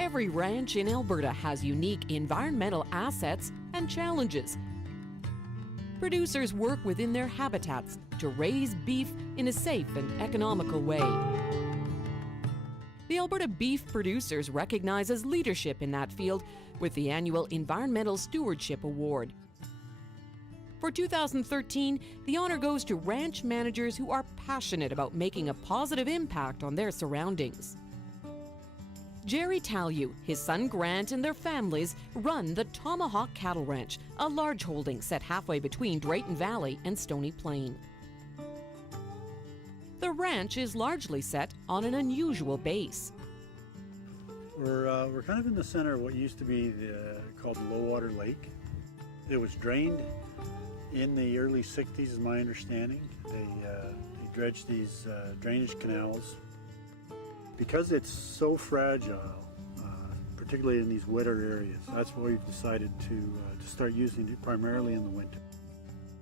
Every ranch in Alberta has unique environmental assets and challenges. Producers work within their habitats to raise beef in a safe and economical way. The Alberta Beef Producers recognizes leadership in that field with the annual Environmental Stewardship Award. For 2013, the honor goes to ranch managers who are passionate about making a positive impact on their surroundings. Jerry Talue, his son Grant, and their families run the Tomahawk Cattle Ranch, a large holding set halfway between Drayton Valley and Stony Plain. The ranch is largely set on an unusual base. We're kind of in the center of what used to be called the Low Water Lake. It was drained in the early 60s, is my understanding. They dredged these drainage canals. Because it's so fragile, particularly in these wetter areas, that's why we've decided to start using it primarily in the winter.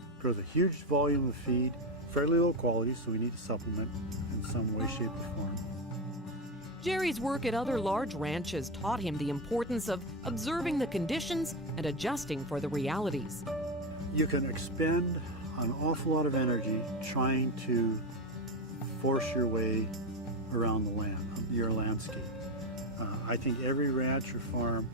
It grows a huge volume of feed, fairly low quality, so we need to supplement in some way, shape, or form. Jerry's work at other large ranches taught him the importance of observing the conditions and adjusting for the realities. You can expend an awful lot of energy trying to force your way around the land, your landscape. I think every ranch or farm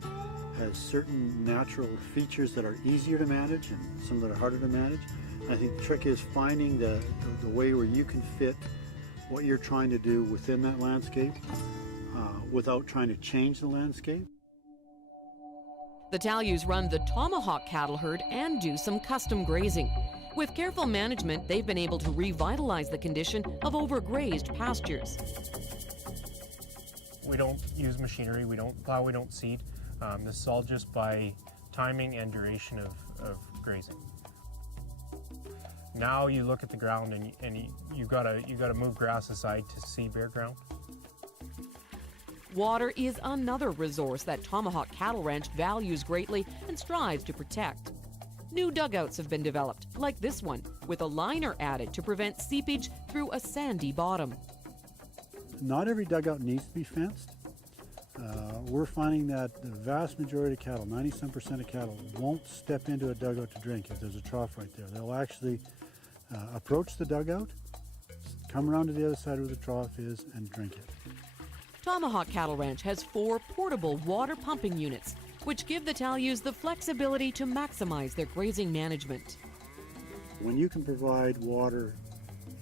has certain natural features that are easier to manage and some that are harder to manage. And I think the trick is finding the way where you can fit what you're trying to do within that landscape without trying to change the landscape. The Talues run the Tomahawk cattle herd and do some custom grazing. With careful management, they've been able to revitalize the condition of overgrazed pastures. We don't use machinery, we don't plow, we don't seed. This is all just by timing and duration of grazing. Now you look at the ground and you gotta move grass aside to see bare ground. Water is another resource that Tomahawk Cattle Ranch values greatly and strives to protect. New dugouts have been developed, like this one, with a liner added to prevent seepage through a sandy bottom. Not every dugout needs to be fenced. We're finding that the vast majority of cattle, 97% of cattle, won't step into a dugout to drink if there's a trough right there. They'll actually approach the dugout, come around to the other side where the trough is, and drink it. Tomahawk Cattle Ranch has 4 portable water pumping units, which give the Talues the flexibility to maximize their grazing management. When you can provide water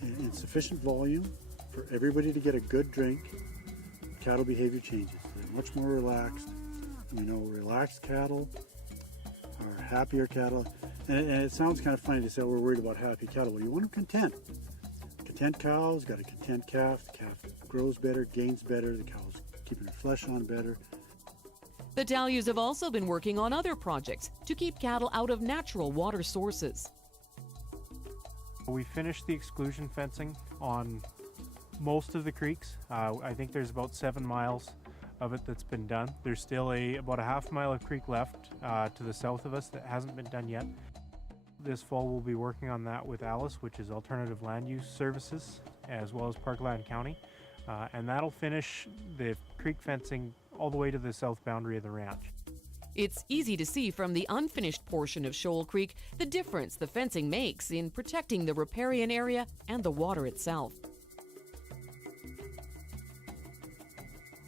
in sufficient volume for everybody to get a good drink, cattle behavior changes. They're much more relaxed. We know relaxed cattle are happier cattle. And it sounds kind of funny to say, oh, we're worried about happy cattle. Well, you want them content. Content cows got a content calf. The calf grows better, gains better. The cow's keeping her flesh on better. The Talues have also been working on other projects to keep cattle out of natural water sources. We finished the exclusion fencing on most of the creeks. I think there's about 7 miles of it that's been done. There's still about a half mile of creek left to the south of us that hasn't been done yet. This fall we'll be working on that with ALICE, which is Alternative Land Use Services, as well as Parkland County. And that'll finish the creek fencing all the way to the south boundary of the ranch. It's easy to see from the unfinished portion of Shoal Creek the difference the fencing makes in protecting the riparian area and the water itself.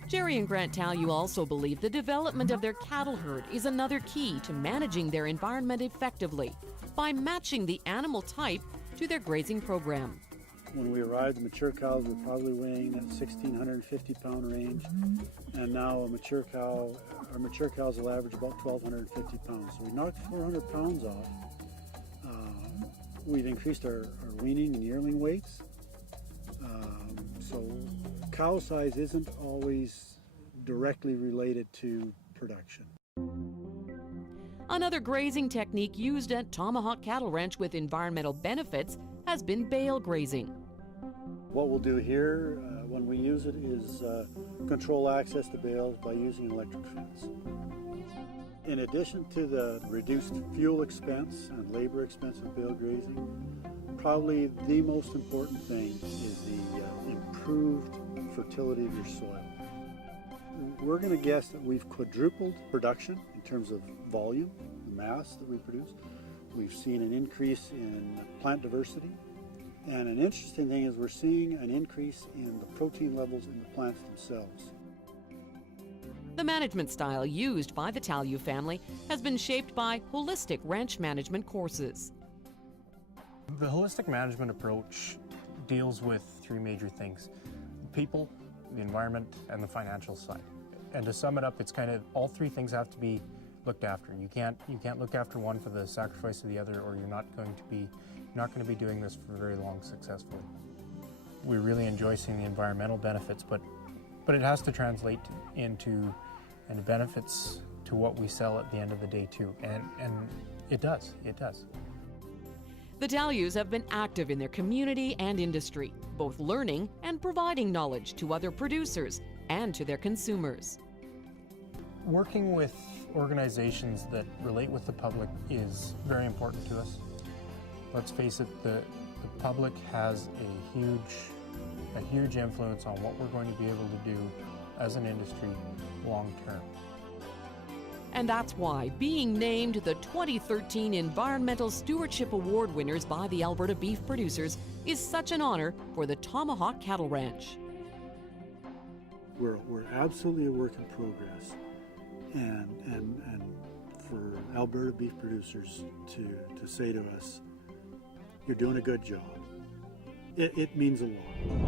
Jerry and Grant Talue also believe the development of their cattle herd is another key to managing their environment effectively by matching the animal type to their grazing program. When we arrived, the mature cows were probably weighing that 1,650 pound range, and now our mature cows will average about 1,250 pounds. So we knocked 400 pounds off. We've increased our weaning and yearling weights. So cow size isn't always directly related to production. Another grazing technique used at Tomahawk Cattle Ranch with environmental benefits has been bale grazing. What we'll do here when we use it is control access to bales by using an electric fence. In addition to the reduced fuel expense and labor expense of bale grazing, probably the most important thing is the improved fertility of your soil. we're going to guess that we've quadrupled production in terms of volume, the mass that we produce. We've seen an increase in plant diversity. And an interesting thing is we're seeing an increase in the protein levels in the plants themselves. The management style used by the Talue family has been shaped by holistic ranch management courses. The holistic management approach deals with three major things: people, the environment, and the financial side. And to sum it up, it's kind of all three things have to be looked after. You can't look after one for the sacrifice of the other, or you're not going to be doing this for very long successfully. We really enjoy seeing the environmental benefits, but it has to translate into and benefits to what we sell at the end of the day too. And it does. The Talues have been active in their community and industry, both learning and providing knowledge to other producers and to their consumers. Working with organizations that relate with the public is very important to us. Let's face it, the public has a huge influence on what we're going to be able to do as an industry long term. And that's why being named the 2013 Environmental Stewardship Award winners by the Alberta beef producers is such an honor for the Tomahawk Cattle Ranch. We're absolutely a work in progress, and for Alberta beef producers to say to us, "You're doing a good job," it means a lot.